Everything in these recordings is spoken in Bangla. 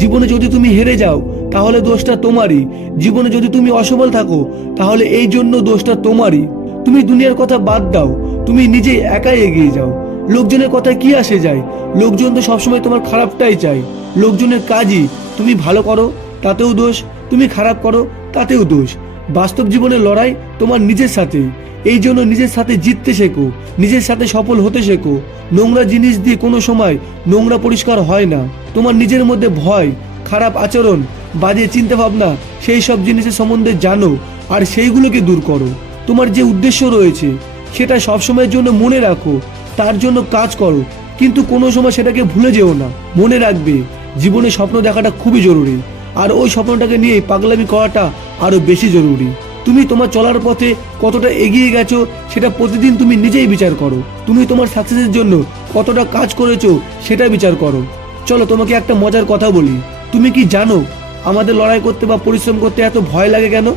জীবনে যদি তুমি হেরে যাও তাহলে দোষটা তোমারই। জীবনে যদি তুমি অসফল থাকো তাহলে এই জন্য দোষটা তোমারই। তুমি দুনিয়ার কথা বাদ দাও, তুমি নিজে একাই এগিয়ে যাও। লোকজনের কথা কি আসে যায়? লোকজন তো সবসময় তোমার খারাপটাই চাই। লোকজনের কাজই তুমি ভালো করো তাতেও দোষ, তুমি খারাপ করো তাতেও দোষ। বাস্তব জীবনের লড়াই তোমার নিজের সাথে। এই জন্য নিজের সাথে জিততে শেখো, নিজের সাথে সফল হতে শেখো। নোংরা জিনিস দিয়ে কোনো সময় নোংরা পরিষ্কার হয় না। তোমার নিজের মধ্যে ভয়, খারাপ আচরণ, বাজে চিন্তা ভাবনা, সেই সব জিনিসের সম্বন্ধে জানো আর সেইগুলোকে দূর করো। তোমার যে উদ্দেশ্য রয়েছে সেটা সবসময়ের জন্য মনে রাখো, তার জন্য কাজ করো, কিন্তু কোনো সময় সেটাকে ভুলে যেও না। মনে রাখবে জীবনে স্বপ্ন দেখাটা খুবই জরুরি, আর ওই স্বপ্নটাকে নিয়ে পাগলামি করাটা আরো বেশি জরুরি। তুমি তোমার চলার পথে কতটা এগিয়ে গেছো সেটা প্রতিদিন তুমি নিজেই বিচার করো। তুমি তোমার সাকসেসের জন্য কতটা কাজ করেছো সেটা বিচার করো। চলো তোমাকে একটা মজার কথা বলি। তুমি কি জানো আমাদের লড়াই করতে বা পরিশ্রম করতে এত ভয় লাগে কেন?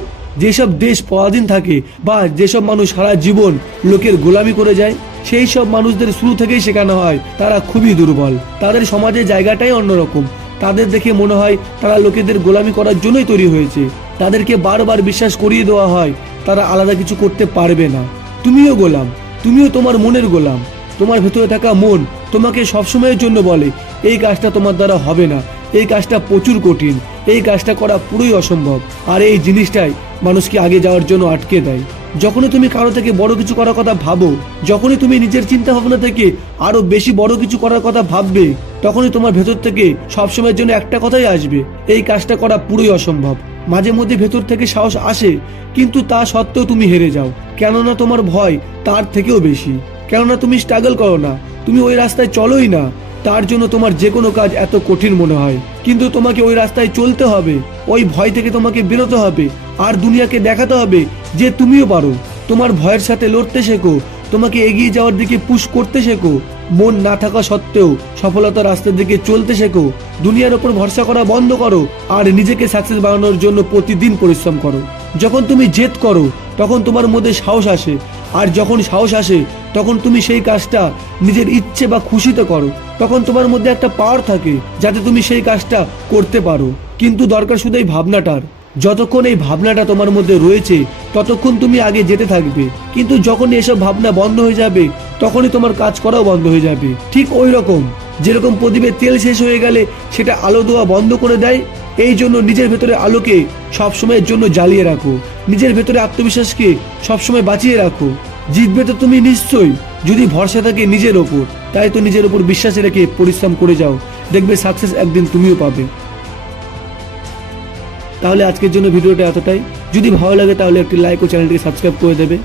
যেসব দেশ পরাধীন থাকে বা যেসব মানুষ সারা জীবন লোকের গোলামি করে যায়, সেই সব মানুষদের শুরু থেকেই শেখানো হয় তারা খুবই দুর্বল। তাদের সমাজের জায়গাটাই অন্যরকম। তাদের দেখে মনে হয় তারা লোকেদের গোলামি করার জন্যই তৈরি হয়েছে। তাদেরকে বারবার বিশ্বাস করিয়ে দেওয়া হয় তারা আলাদা কিছু করতে পারবে না। তুমিও গোলাম, তুমিও তোমার মনের গোলাম। তোমার ভেতরে থাকা মন তোমাকে সবসময়ের জন্য বলে এই কাজটা তোমার দ্বারা হবে না, এই কাজটা প্রচুর কঠিন, এই কাজটা করা পুরোই অসম্ভব। আর এই জিনিসটাই মানুষকে আগে যাওয়ার জন্য আটকে দেয়। যখনই তুমি কারো থেকে বড় কিছু করার কথা ভাবো, যখনই তুমি নিজের চিন্তা ভাবনা থেকে আরো বেশি বড় কিছু করার কথা ভাববে, তখনই তোমার ভেতর থেকে সবসময়ের জন্য একটা কথাই আসবে, এই কাজটা করা পুরোই অসম্ভব। মাঝে মধ্যে ভেতর থেকে সাহস আসে, কিন্তু তা সত্ত্বেও তুমি হেরে যাও, কেননা তোমার ভয় তার থেকেও বেশি। কেননা তুমি স্ট্রাগল করো না, তুমি ওই রাস্তায় চলোই না। তার জন্য তোমার যে কোনো কাজ এত কঠিন মনে হয়, কিন্তু তোমাকে ওই রাস্তায় চলতে হবে। ওই ভয় থেকে তোমাকে বেরোতে হবে আর দুনিয়াকে দেখাতে হবে যে তুমিও পারো। তোমার ভয়ের সাথে লড়তে শেখো, তোমাকে এগিয়ে যাওয়ার দিকে পুশ করতে শেখো। মন না থাকা সত্ত্বেও সফলতার রাস্তার দিকে চলতে শেখো। দুনিয়ার উপর ভরসা করা বন্ধ করো আর নিজেকে সাকসেস বানানোর জন্য প্রতিদিন পরিশ্রম করো। যখন তুমি জেদ করো তখন তোমার মধ্যে সাহস আসে, আর যখন সাহস আসে তখন তুমি সেই কাজটা নিজের ইচ্ছে বা খুশিতে করো। তখন তোমার মধ্যে একটা পাওয়ার থাকে যাতে তুমি সেই কাজটা করতে পারো। কিন্তু দরকার শুধু এই ভাবনাটার। যতক্ষণ এই ভাবনাটা তোমার মধ্যে রয়েছে ততক্ষণ তুমি আগে যেতে থাকবে, কিন্তু যখন এসব ভাবনা বন্ধ হয়ে যাবে তখনই তোমার কাজ করাও বন্ধ হয়ে যাবে। ঠিক ওই রকম যেরকম প্রদীপে তেল শেষ হয়ে গেলে সেটা আলো দেওয়া বন্ধ করে দেয়, এই জন্য নিজের ভেতরে আলোকে সবসময়ের জন্য জ্বালিয়ে রাখো, নিজের ভেতরে আত্মবিশ্বাসকে সবসময় বাঁচিয়ে রাখো। জিতবে তো তুমি নিশ্চয়ই, যদি ভরসা থাকে নিজের ওপর। তাই তো নিজের ওপর বিশ্বাস রেখে পরিশ্রম করে যাও, দেখবে সাকসেস একদিন তুমিও পাবে। তাহলে আজকের জন্য ভিডিওটা এতটাই। যদি ভালো লাগে তাহলে একটি লাইক ও চ্যানেলটিকে সাবস্ক্রাইব করে দেবে।